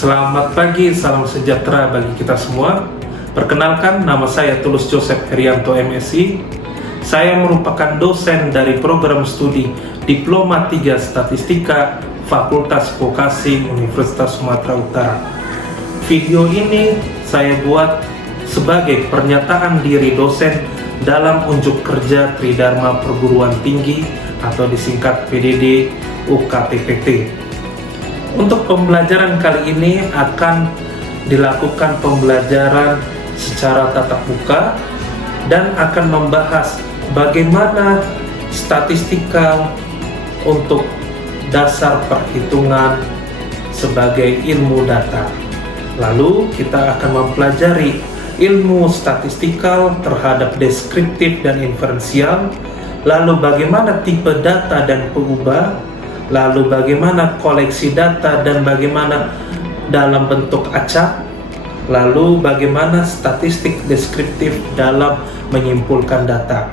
Selamat pagi, salam sejahtera bagi kita semua. Perkenalkan, nama saya Tulus Joseph Herianto MSI. Saya merupakan dosen dari program studi Diploma 3 Statistika Fakultas Vokasi Universitas Sumatera Utara. Video ini saya buat sebagai pernyataan diri dosen dalam unjuk kerja Tridharma Perguruan Tinggi atau disingkat PDD UKTPT. Untuk pembelajaran kali ini akan dilakukan pembelajaran secara tatap muka dan akan membahas bagaimana statistika untuk dasar perhitungan sebagai ilmu data. Lalu kita akan mempelajari ilmu statistikal terhadap deskriptif dan inferensial, lalu bagaimana tipe data dan pengubah, lalu bagaimana koleksi data dan bagaimana dalam bentuk acak, lalu bagaimana statistik deskriptif dalam menyimpulkan data.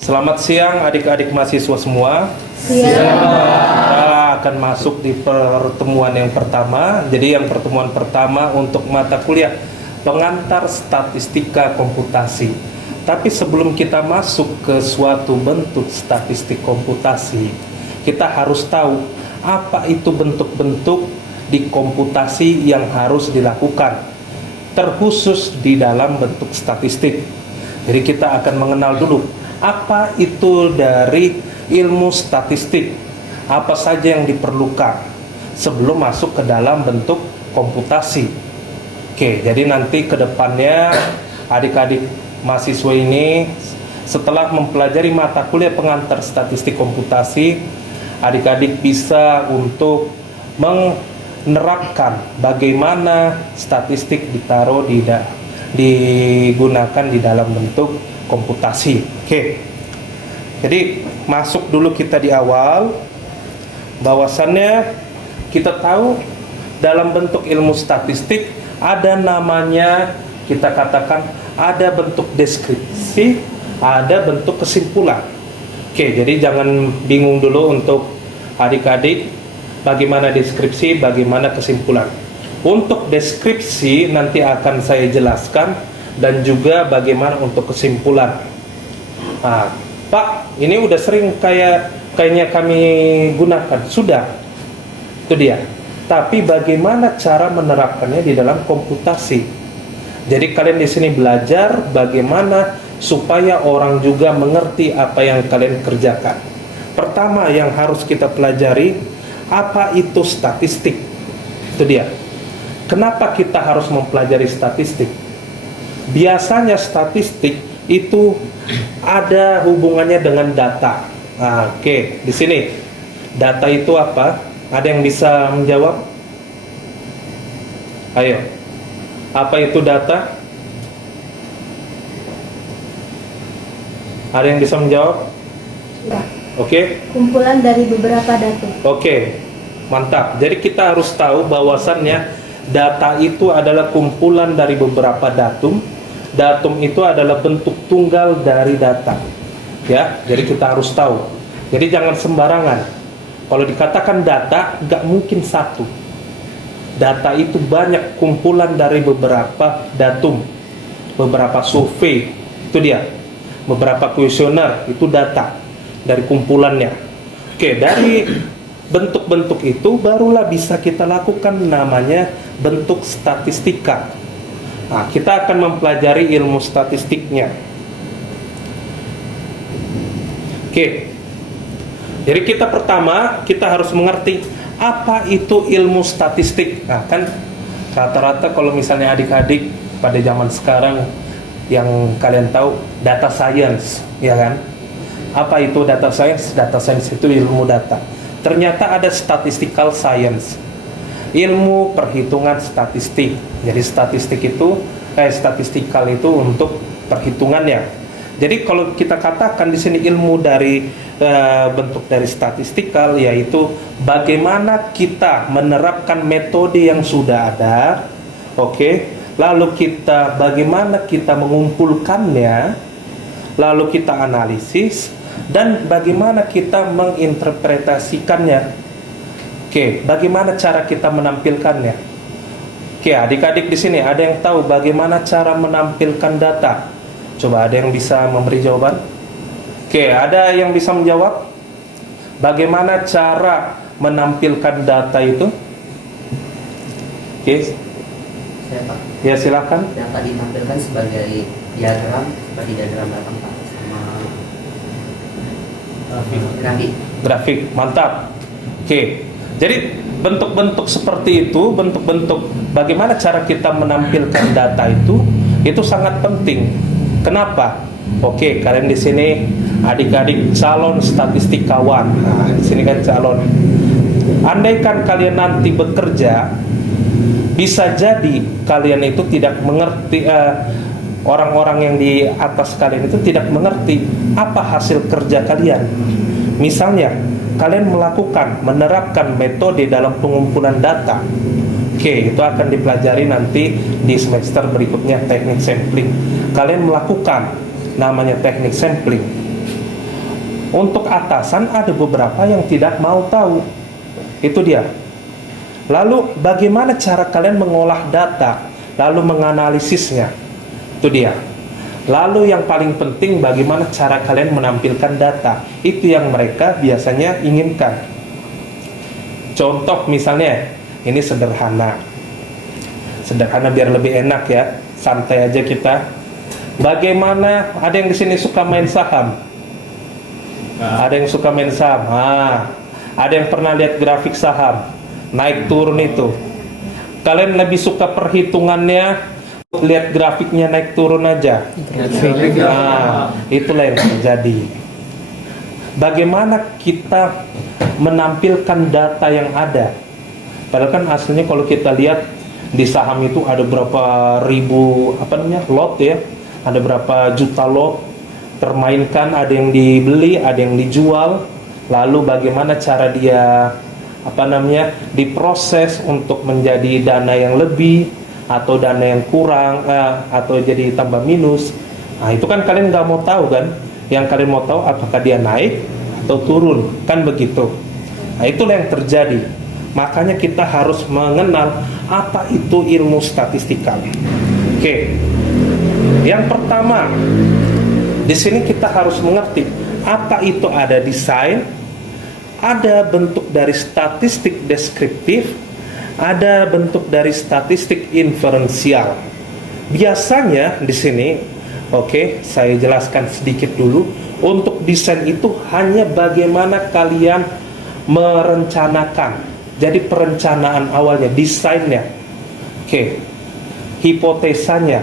Selamat siang adik-adik mahasiswa semua. Siang. Kita akan masuk di pertemuan yang pertama. Jadi yang pertemuan pertama untuk mata kuliah pengantar statistika komputasi. Tapi sebelum kita masuk ke suatu bentuk statistik komputasi, kita harus tahu apa itu bentuk-bentuk di komputasi yang harus dilakukan, terkhusus di dalam bentuk statistik. Jadi kita akan mengenal dulu apa itu dari ilmu statistik, apa saja yang diperlukan sebelum masuk ke dalam bentuk komputasi. Oke, jadi nanti ke depannya adik-adik mahasiswa ini setelah mempelajari mata kuliah pengantar statistik komputasi, adik-adik bisa untuk menerapkan bagaimana statistik digunakan di dalam bentuk komputasi. Oke. Jadi masuk dulu kita di awal, bahwasannya kita tahu dalam bentuk ilmu statistik ada namanya, kita katakan ada bentuk deskripsi, ada bentuk kesimpulan. Oke, jadi jangan bingung dulu untuk adik-adik bagaimana deskripsi, bagaimana kesimpulan. Untuk deskripsi nanti akan saya jelaskan dan juga bagaimana untuk kesimpulan. Nah, Pak, ini udah sering kayaknya kami gunakan. Sudah. Itu dia. Tapi bagaimana cara menerapkannya di dalam komputasi? Jadi kalian di sini belajar bagaimana supaya orang juga mengerti apa yang kalian kerjakan. Pertama yang harus kita pelajari, apa itu statistik? Itu dia. Kenapa kita harus mempelajari statistik? Biasanya statistik itu ada hubungannya dengan data. Nah, oke, di sini data itu apa? Ada yang bisa menjawab? Ayo. Apa itu data? Ada yang bisa menjawab? Ya. Oke. Kumpulan dari beberapa data. Oke, mantap. Jadi kita harus tahu bahwasannya data itu adalah kumpulan dari beberapa datum. Datum itu adalah bentuk tunggal dari data. Ya, jadi kita harus tahu. Jadi jangan sembarangan. Kalau dikatakan data, nggak mungkin satu. Data itu banyak kumpulan dari beberapa datum, beberapa survei. Itu dia. Beberapa kuesioner itu data dari kumpulannya. Oke, dari bentuk-bentuk itu barulah bisa kita lakukan namanya bentuk statistika. Nah, kita akan mempelajari ilmu statistiknya. Oke. Jadi kita pertama kita harus mengerti apa itu ilmu statistik. Nah, kan rata-rata kalau misalnya adik-adik pada zaman sekarang yang kalian tahu data science, ya kan? Apa itu data science? Data science itu ilmu data. Ternyata ada statistical science, ilmu perhitungan statistik. Jadi statistik itu, statistikal itu untuk perhitungannya. Jadi kalau kita katakan di sini ilmu dari bentuk dari statistikal, yaitu bagaimana kita menerapkan metode yang sudah ada, oke? Lalu bagaimana kita mengumpulkannya, lalu kita analisis, dan bagaimana kita menginterpretasikannya. Oke, bagaimana cara kita menampilkannya? Oke, adik-adik di sini ada yang tahu bagaimana cara menampilkan data? Coba ada yang bisa memberi jawaban? Oke, ada yang bisa menjawab? Bagaimana cara menampilkan data itu? Oke, Saya Pak, ya silakan. data ditampilkan sebagai diagram seperti diagram datang Pak sama grafik. Grafik, mantap. Oke, jadi bentuk-bentuk seperti itu, bentuk-bentuk bagaimana cara kita menampilkan data itu sangat penting. Kenapa? Oke, kalian di sini adik-adik calon statistikawan. Nah, di sini kan calon. Andaikan kalian nanti bekerja, bisa jadi kalian itu tidak mengerti, orang-orang yang di atas kalian itu tidak mengerti apa hasil kerja kalian. Misalnya, kalian menerapkan metode dalam pengumpulan data. Oke, itu akan dipelajari nanti di semester berikutnya, teknik sampling. Kalian melakukan namanya teknik sampling. Untuk atasan ada beberapa yang tidak mau tahu. Itu dia. Lalu bagaimana cara kalian mengolah data, lalu menganalisisnya? Itu dia. Lalu yang paling penting bagaimana cara kalian menampilkan data. Itu yang mereka biasanya inginkan. Contoh misalnya, ini sederhana. Sederhana biar lebih enak ya. Santai aja kita. Bagaimana, ada yang di sini suka main saham? Ada yang suka main saham. Ada yang pernah lihat grafik saham naik turun itu? Kalian lebih suka perhitungannya, lihat grafiknya naik turun aja? Itulah yang terjadi. Bagaimana kita menampilkan data yang ada? Padahal kan aslinya kalau kita lihat di saham itu ada berapa ribu lot ya, ada berapa juta lot termainkan, ada yang dibeli, ada yang dijual. Lalu bagaimana cara dia diproses untuk menjadi dana yang lebih atau dana yang kurang, atau jadi tambah minus. Nah, itu kan kalian nggak mau tahu kan? Yang kalian mau tahu apakah dia naik atau turun, kan begitu. Nah, itulah yang terjadi. Makanya kita harus mengenal apa itu ilmu statistika. Oke. Yang pertama, di sini kita harus mengerti apa itu ada desain, ada bentuk dari statistik deskriptif, ada bentuk dari statistik inferensial. Biasanya di sini, saya jelaskan sedikit dulu. Untuk desain itu hanya bagaimana kalian merencanakan. Jadi perencanaan awalnya, desainnya. Hipotesanya.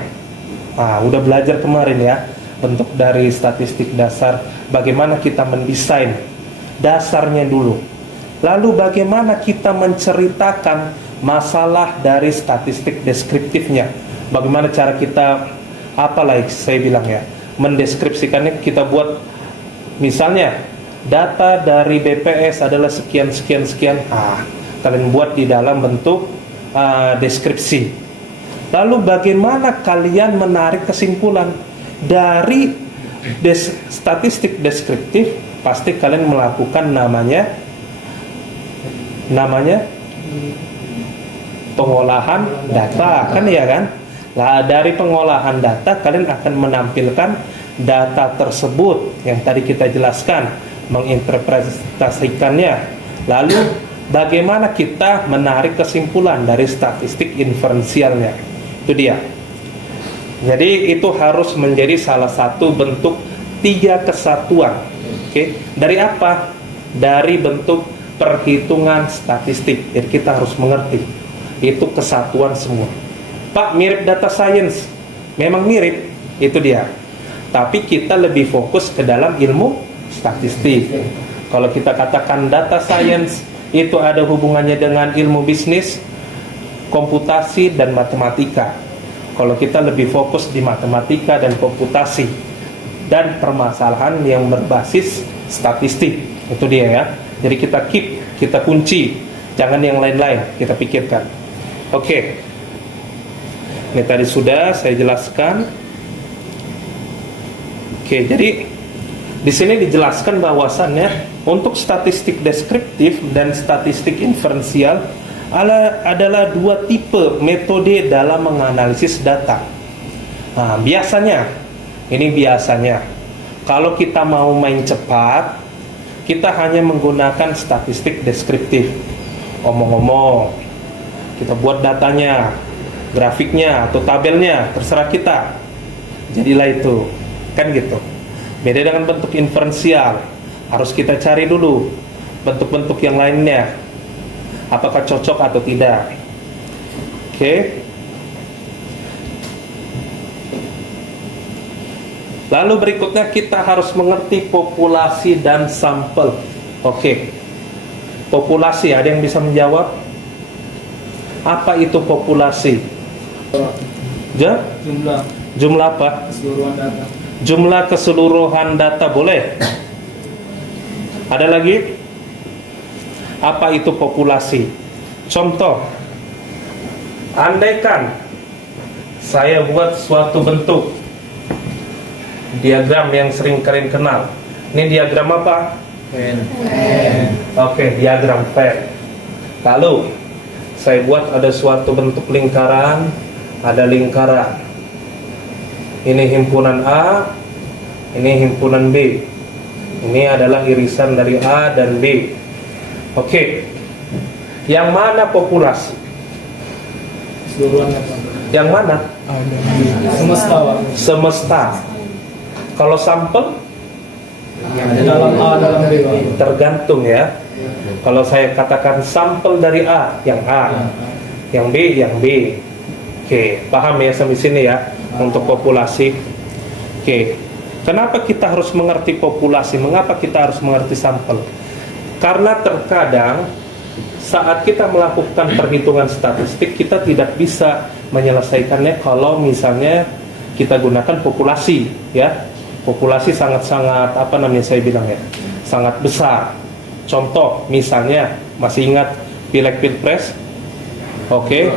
Udah belajar kemarin ya, bentuk dari statistik dasar. Bagaimana kita mendesain dasarnya dulu. Lalu bagaimana kita menceritakan masalah dari statistik deskriptifnya. Bagaimana cara kita, saya bilang ya, mendeskripsikannya. Kita buat misalnya data dari BPS adalah sekian. Kalian buat di dalam bentuk deskripsi. Lalu bagaimana kalian menarik kesimpulan dari statistik deskriptif? Pasti kalian melakukan namanya pengolahan data, kan ya kan? Nah, dari pengolahan data kalian akan menampilkan data tersebut yang tadi kita jelaskan, menginterpretasikannya. Lalu bagaimana kita menarik kesimpulan dari statistik inferensialnya? Itu dia. Jadi itu harus menjadi salah satu bentuk 3 kesatuan. Dari apa? Dari bentuk perhitungan statistik. Jadi kita harus mengerti itu kesatuan semua. Pak, mirip data science. Memang mirip, itu dia. Tapi kita lebih fokus ke dalam ilmu statistik. Kalau kita katakan data science, itu ada hubungannya dengan ilmu bisnis, komputasi, dan matematika. Kalau kita lebih fokus di matematika dan komputasi dan permasalahan yang berbasis statistik, itu dia ya. Jadi kita kunci, jangan yang lain-lain kita pikirkan. Ini tadi sudah saya jelaskan. Jadi di sini dijelaskan bahwasannya untuk statistik deskriptif dan statistik inferensial adalah dua tipe metode dalam menganalisis data. Nah, biasanya, kalau kita mau main cepat, kita hanya menggunakan statistik deskriptif. Omong-omong, kita buat datanya, grafiknya atau tabelnya, terserah kita. Jadilah itu, kan gitu. Beda dengan bentuk inferensial, harus kita cari dulu bentuk-bentuk yang lainnya, apakah cocok atau tidak. Oke. Lalu berikutnya kita harus mengerti populasi dan sampel. Oke. Populasi, ada yang bisa menjawab? Apa itu populasi? Jumlah apa? Keseluruhan data. Jumlah keseluruhan data, boleh. Ada lagi? Apa itu populasi? Contoh, andaikan saya buat suatu bentuk diagram yang sering kalian kenal. Ini diagram apa? Oke, diagram Venn. Lalu saya buat ada suatu bentuk lingkaran, ada lingkaran. Ini himpunan A, ini himpunan B. Ini adalah irisan dari A dan B. Oke. Yang mana populasi? Keseluruhan data. Yang mana? Semesta, Pak. Semesta. Kalau sampel? Dalam A, dalam B, Pak. Tergantung ya. Kalau saya katakan sampel dari A, yang A. Yang B, yang B. Oke, paham ya sampai sini ya untuk populasi. Oke. Kenapa kita harus mengerti populasi? Mengapa kita harus mengerti sampel? Karena terkadang saat kita melakukan perhitungan statistik, kita tidak bisa menyelesaikannya kalau misalnya kita gunakan populasi, ya. Populasi sangat-sangat saya bilang ya, sangat besar. Contoh, misalnya masih ingat pileg pilpres? Oke,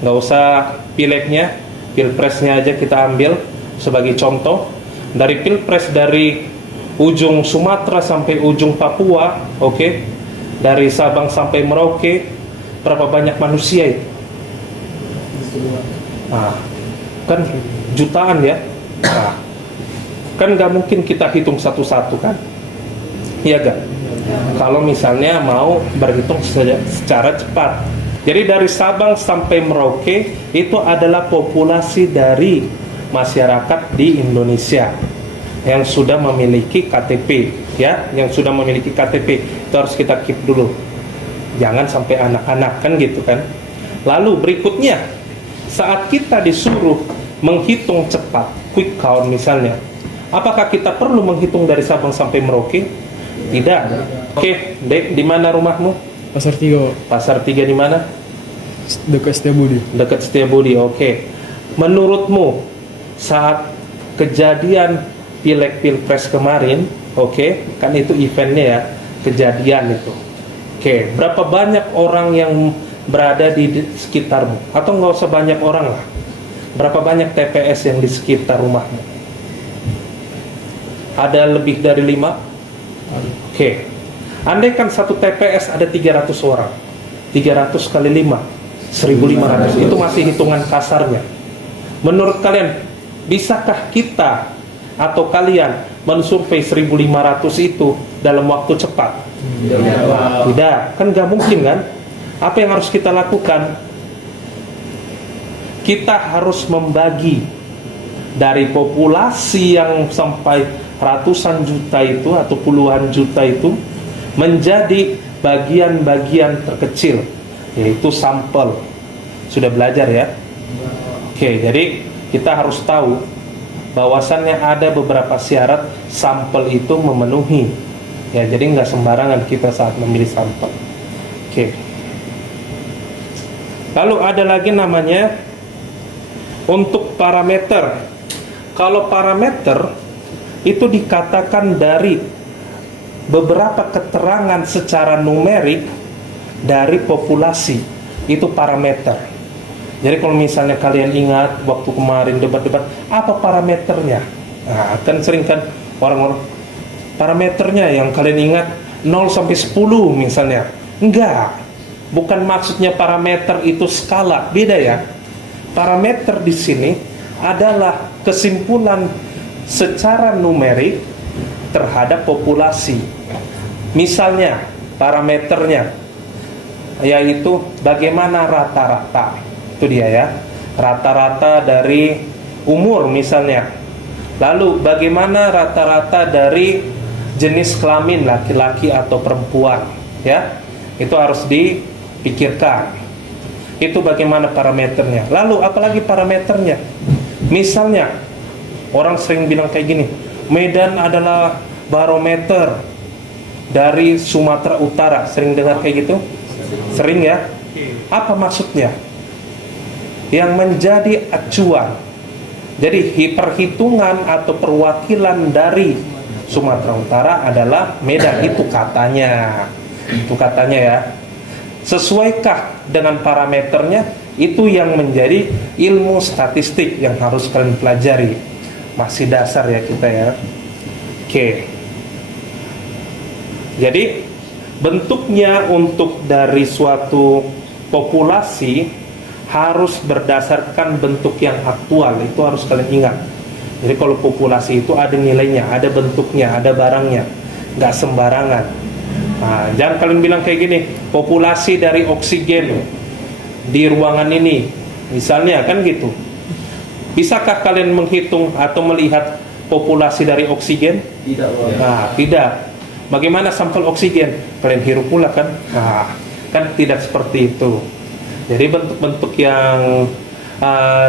nggak usah pilegnya, pilpresnya aja kita ambil sebagai contoh. Dari pilpres dari ujung Sumatera sampai ujung Papua, oke, dari Sabang sampai Merauke, berapa banyak manusia itu? Nah, kan jutaan ya. Nah, kan nggak mungkin kita hitung satu-satu kan? Iya gak? Kalau misalnya mau berhitung secara cepat. Jadi dari Sabang sampai Merauke itu adalah populasi dari masyarakat di Indonesia yang sudah memiliki KTP, ya, yang sudah memiliki KTP itu harus kita keep dulu, jangan sampai anak-anak kan gitu kan. Lalu berikutnya, saat kita disuruh menghitung cepat, quick count misalnya, apakah kita perlu menghitung dari Sabang sampai Merauke? Tidak. Oke, Dek, di mana rumahmu? Pasar 3. Pasar 3 di mana? Dekat Setiabudi. Dekat Setiabudi. Oke. Menurutmu saat kejadian pileg pilpres kemarin, oke, kan itu eventnya ya, kejadian itu. Oke, berapa banyak orang yang berada di sekitarmu? Atau nggak usah banyak orang lah. Berapa banyak TPS yang di sekitar rumahmu? Ada lebih dari 5? Oke. Andaikan satu TPS ada 300 orang. 300 kali 5, 1.500. Itu masih hitungan kasarnya. Menurut kalian, bisakah kita atau kalian mensurvei 1.500 itu dalam waktu cepat? Tidak, kan nggak mungkin kan? Apa yang harus kita lakukan? Kita harus membagi dari populasi yang sampai ratusan juta itu atau puluhan juta itu menjadi bagian-bagian terkecil, yaitu sampel. Sudah belajar ya? Oke, jadi kita harus tahu bahwasannya ada beberapa syarat sampel itu memenuhi. Ya, jadi nggak sembarangan kita saat memilih sampel. Oke. Lalu ada lagi namanya untuk parameter. Kalau parameter itu dikatakan dari beberapa keterangan secara numerik dari populasi, itu parameter. Jadi kalau misalnya kalian ingat waktu kemarin debat-debat, apa parameternya? Nah, kan sering kan orang-orang parameternya yang kalian ingat 0 sampai 10 misalnya. Enggak. bukan maksudnya parameter itu skala, beda ya. Parameter di sini adalah kesimpulan secara numerik terhadap populasi. Misalnya parameternya yaitu bagaimana rata-rata, itu dia ya, rata-rata dari umur misalnya. Lalu bagaimana rata-rata dari jenis kelamin, laki-laki atau perempuan, ya, itu harus dipikirkan. Itu bagaimana parameternya. Lalu apalagi parameternya? Misalnya orang sering bilang kayak gini, Medan adalah barometer dari Sumatera Utara. Sering dengar kayak gitu? Sering ya? Apa maksudnya? Yang menjadi acuan. Jadi perhitungan atau perwakilan dari Sumatera Utara adalah Medan. Itu katanya. Itu katanya ya. Sesuaikah dengan parameternya? Itu yang menjadi ilmu statistik yang harus kalian pelajari. Masih dasar ya kita ya. Oke. Jadi bentuknya untuk dari suatu populasi harus berdasarkan bentuk yang aktual. Itu harus kalian ingat. Jadi kalau populasi itu ada nilainya, ada bentuknya, ada barangnya, nggak sembarangan. Nah, jangan kalian bilang kayak gini, populasi dari oksigen di ruangan ini, misalnya kan gitu. Bisakah kalian menghitung atau melihat populasi dari oksigen? Tidak. Nah, tidak. Bagaimana sampel oksigen? Kalian hirup pula kan? Nah, kan tidak seperti itu. Jadi bentuk-bentuk yang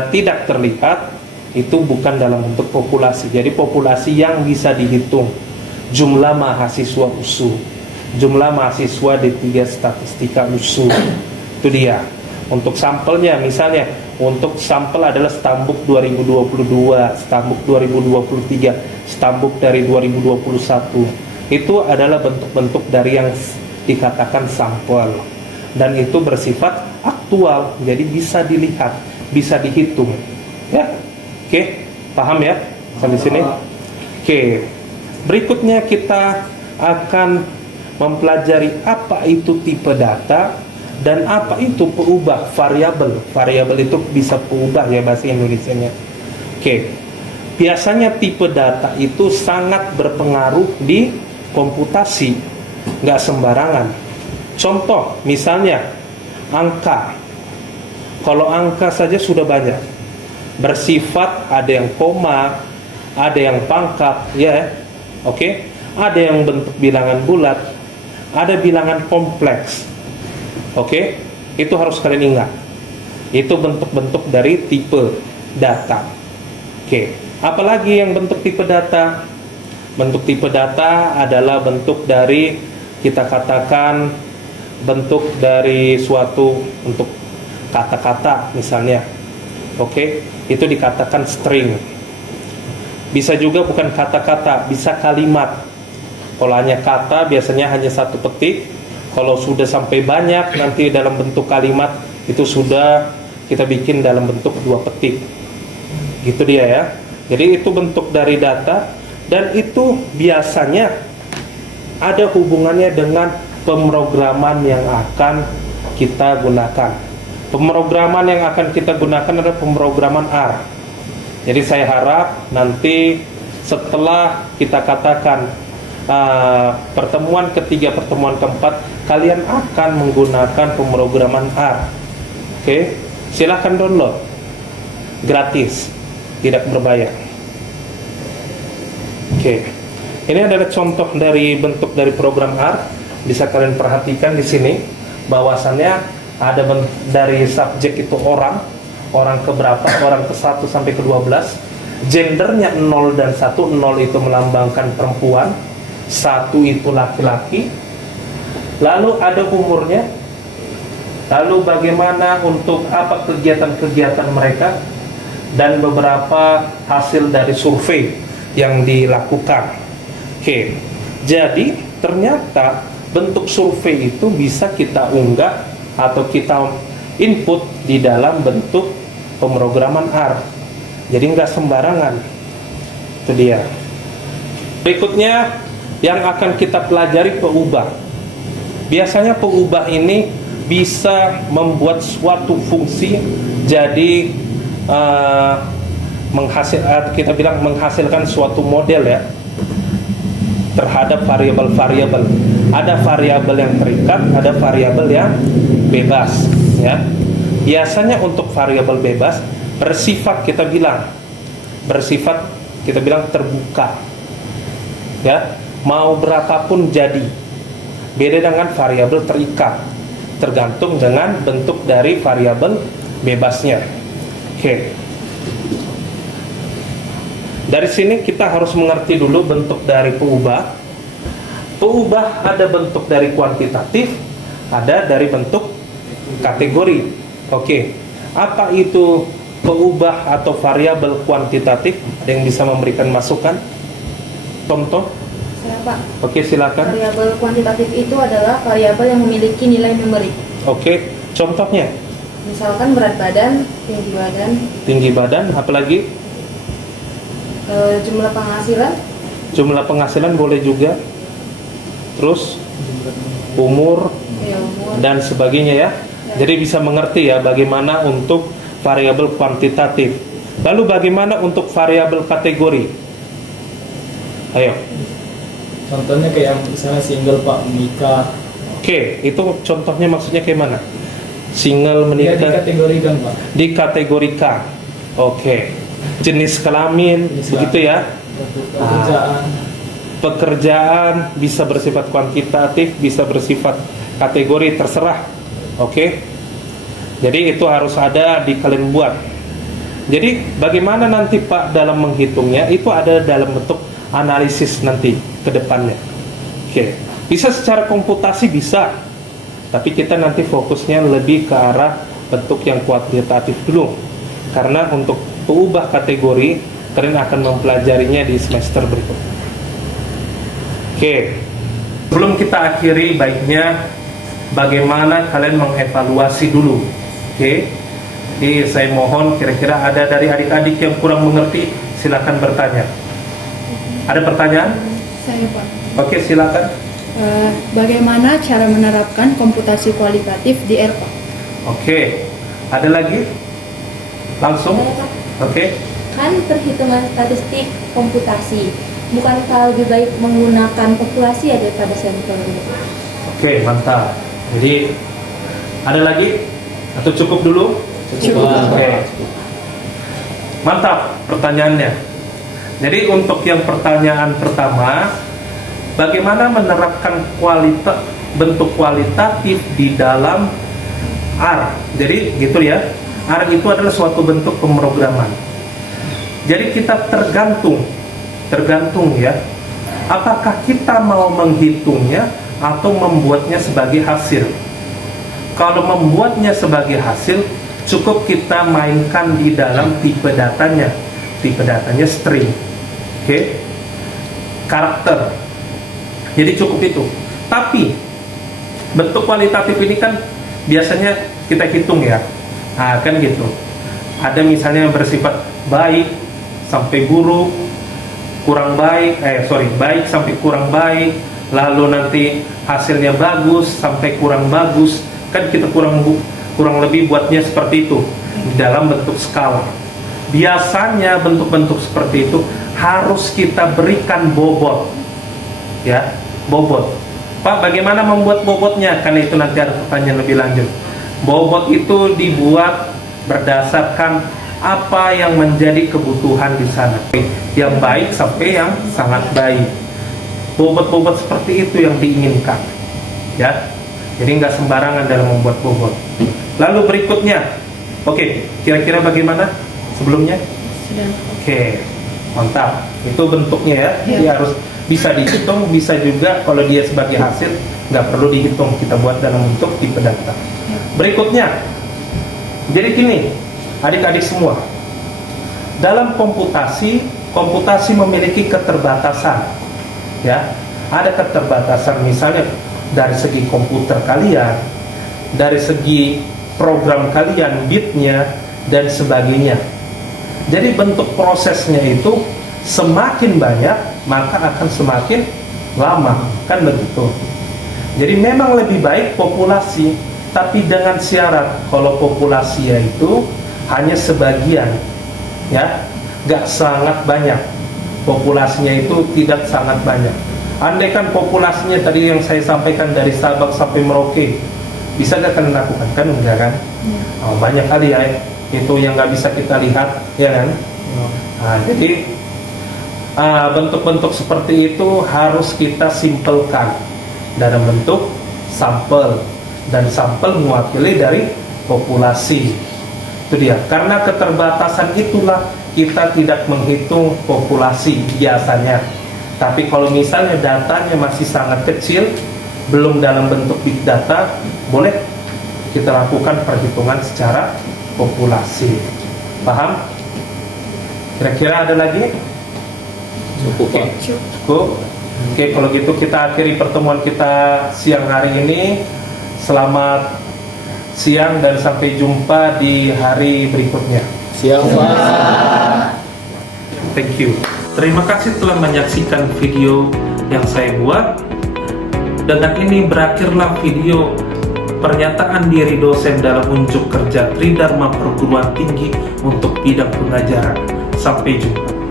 tidak terlihat itu bukan dalam bentuk populasi. Jadi populasi yang bisa dihitung, jumlah mahasiswa USU, jumlah mahasiswa D3 Statistika USU, itu dia. Untuk sampelnya misalnya, untuk sampel adalah Stambuk 2022, Stambuk 2023, Stambuk dari 2021. Itu adalah bentuk-bentuk dari yang dikatakan sampel, dan itu bersifat aktual, jadi bisa dilihat, bisa dihitung ya. Oke, paham ya sampai sini? Oke, berikutnya kita akan mempelajari apa itu tipe data dan apa itu peubah variabel. Variabel itu bisa peubah ya bahasa Indonesianya. Oke, biasanya tipe data itu sangat berpengaruh di komputasi, nggak sembarangan. Contoh misalnya angka. Kalau angka saja sudah banyak, bersifat ada yang koma, ada yang pangkat ya, oke. Ada yang bentuk bilangan bulat, ada bilangan kompleks, oke. Itu harus kalian ingat. Itu bentuk-bentuk dari tipe data. Oke, apalagi yang bentuk tipe data? Bentuk tipe data adalah bentuk dari, kita katakan bentuk dari suatu untuk kata-kata misalnya, oke, itu dikatakan string. Bisa juga bukan kata-kata, bisa kalimat. Kalau hanya kata biasanya hanya satu petik. Kalau sudah sampai banyak nanti dalam bentuk kalimat, itu sudah kita bikin dalam bentuk 2 petik. Gitu dia ya. Jadi itu bentuk dari data, dan itu biasanya ada hubungannya dengan pemrograman yang akan kita gunakan. Pemrograman yang akan kita gunakan adalah pemrograman R. Jadi saya harap nanti setelah kita katakan pertemuan ketiga, pertemuan keempat, kalian akan menggunakan pemrograman R. Oke, silahkan download, gratis, tidak berbayar. Oke, ini adalah contoh dari bentuk dari program R. Bisa kalian perhatikan di sini bahwasannya ada dari subjek itu orang keberapa, orang ke-1 sampai ke-12, gendernya 0 dan 1. 0 itu melambangkan perempuan, 1 itu laki-laki. Lalu ada umurnya, lalu bagaimana untuk apa kegiatan-kegiatan mereka, dan beberapa hasil dari survei yang dilakukan. Oke, jadi ternyata bentuk survei itu bisa kita unggah atau kita input di dalam bentuk pemrograman R. Jadi nggak sembarangan. Itu dia. Berikutnya yang akan kita pelajari peubah. Biasanya peubah ini bisa membuat suatu fungsi jadi kita bilang menghasilkan suatu model ya terhadap variabel-variabel. Ada variabel yang terikat, ada variabel yang bebas ya. Biasanya untuk variabel bebas bersifat kita bilang terbuka ya, mau berapapun jadi. Beda dengan variabel terikat, tergantung dengan bentuk dari variabel bebasnya. Oke. Dari sini kita harus mengerti dulu bentuk dari peubah. Peubah ada bentuk dari kuantitatif, ada dari bentuk kategori. Oke. Apa itu peubah atau variabel kuantitatif? Ada yang bisa memberikan masukan? Contoh? Saya, Pak. Oke, silakan. Variabel kuantitatif itu adalah variabel yang memiliki nilai numerik. Oke, contohnya? Misalkan berat badan, Tinggi badan, apalagi? jumlah penghasilan, Jumlah penghasilan boleh juga. Terus umur umur. dan sebagainya ya. Jadi bisa mengerti ya bagaimana untuk variabel kuantitatif. Lalu bagaimana untuk variabel kategori? Ayo. Contohnya kayak misalnya single Pak, menikah. Oke, itu contohnya maksudnya kayak mana? Single, Dia menikah, dikategorikan Pak. dikategorikan. Oke. Jenis kelamin, begitu ya. Pekerjaan. Pekerjaan bisa bersifat kuantitatif, bisa bersifat kategori, terserah. Oke. Jadi itu harus ada di kalian buat. Jadi bagaimana nanti Pak dalam menghitungnya? Itu ada dalam bentuk analisis nanti ke depannya. Oke. Bisa secara komputasi bisa. Tapi kita nanti fokusnya lebih ke arah bentuk yang kuantitatif dulu. Karena untuk peubah kategori kalian akan mempelajarinya di semester berikutnya. Oke. Sebelum kita akhiri, baiknya bagaimana kalian mengevaluasi dulu. Oke. Jadi saya mohon kira-kira ada dari adik-adik yang kurang mengerti, silakan bertanya. Ada pertanyaan? Saya, Pak. Oke, silakan. Bagaimana cara menerapkan komputasi kualitatif di ERPA? Oke. Ada lagi? Langsung? Oke. Kan perhitungan statistik komputasi, bukankah lebih baik menggunakan populasi ya daripada sampel? Oke, mantap. Jadi ada lagi? Atau cukup dulu? Cukup. Oke. Mantap pertanyaannya. Jadi untuk yang pertanyaan pertama, bagaimana menerapkan bentuk kualitatif di dalam R? Jadi gitu ya. R itu adalah suatu bentuk pemrograman. Jadi kita tergantung ya. Apakah kita mau menghitungnya atau membuatnya sebagai hasil? Kalau membuatnya sebagai hasil, cukup kita mainkan di dalam tipe datanya. Tipe datanya string. Oke. Karakter. Jadi cukup itu. Tapi bentuk kualitatif ini kan biasanya kita hitung ya. Nah, kan gitu. Ada misalnya yang bersifat baik sampai buruk, baik sampai kurang baik, lalu nanti hasilnya bagus sampai kurang bagus. Kan kita kurang lebih buatnya seperti itu di dalam bentuk skala. Biasanya bentuk-bentuk seperti itu harus kita berikan bobot. Ya, bobot. Pak, bagaimana membuat bobotnya? Karena itu nanti ada pertanyaan lebih lanjut. Bobot itu dibuat berdasarkan apa yang menjadi kebutuhan di sana. Yang baik sampai yang sangat baik. Bobot-bobot seperti itu yang diinginkan. Ya. Jadi nggak sembarangan dalam membuat bobot. Lalu berikutnya. Oke, kira-kira bagaimana sebelumnya? Sudah. Oke, mantap. Itu bentuknya ya. Jadi Ya. harus bisa dihitung, bisa juga kalau dia sebagai hasil nggak perlu dihitung, kita buat dalam bentuk tipe data. Berikutnya, jadi gini, adik-adik semua, dalam komputasi memiliki keterbatasan, ya. Ada keterbatasan misalnya dari segi komputer kalian, dari segi program kalian, bitnya dan sebagainya. Jadi bentuk prosesnya itu semakin banyak maka akan semakin lama, kan begitu. Jadi memang lebih baik populasi. tapi dengan syarat kalau populasinya itu hanya sebagian, ya, nggak sangat banyak. Populasinya itu tidak sangat banyak. Andai kan populasinya tadi yang saya sampaikan dari Sabang sampai Merauke, bisa nggak kalian lakukan? Kan enggak kan? Oh, banyak kali ya itu yang nggak bisa kita lihat, ya kan? Nah, jadi bentuk-bentuk seperti itu harus kita simpelkan dalam bentuk sampel, dan sampel mewakili dari populasi. Itu dia. Karena keterbatasan itulah kita tidak menghitung populasi biasanya. Tapi kalau misalnya datanya masih sangat kecil, belum dalam bentuk big data, boleh kita lakukan perhitungan secara populasi. Paham? Kira-kira ada lagi? Cukup Pak. Cukup. Oke, kalau gitu kita akhiri pertemuan kita siang hari ini. Selamat siang dan sampai jumpa di hari berikutnya. Siang Pak. Thank you. Terima kasih telah menyaksikan video yang saya buat. Dengan ini berakhirlah video pernyataan diri dosen dalam unjuk kerja Tridharma Perguruan Tinggi untuk bidang pengajaran. Sampai jumpa.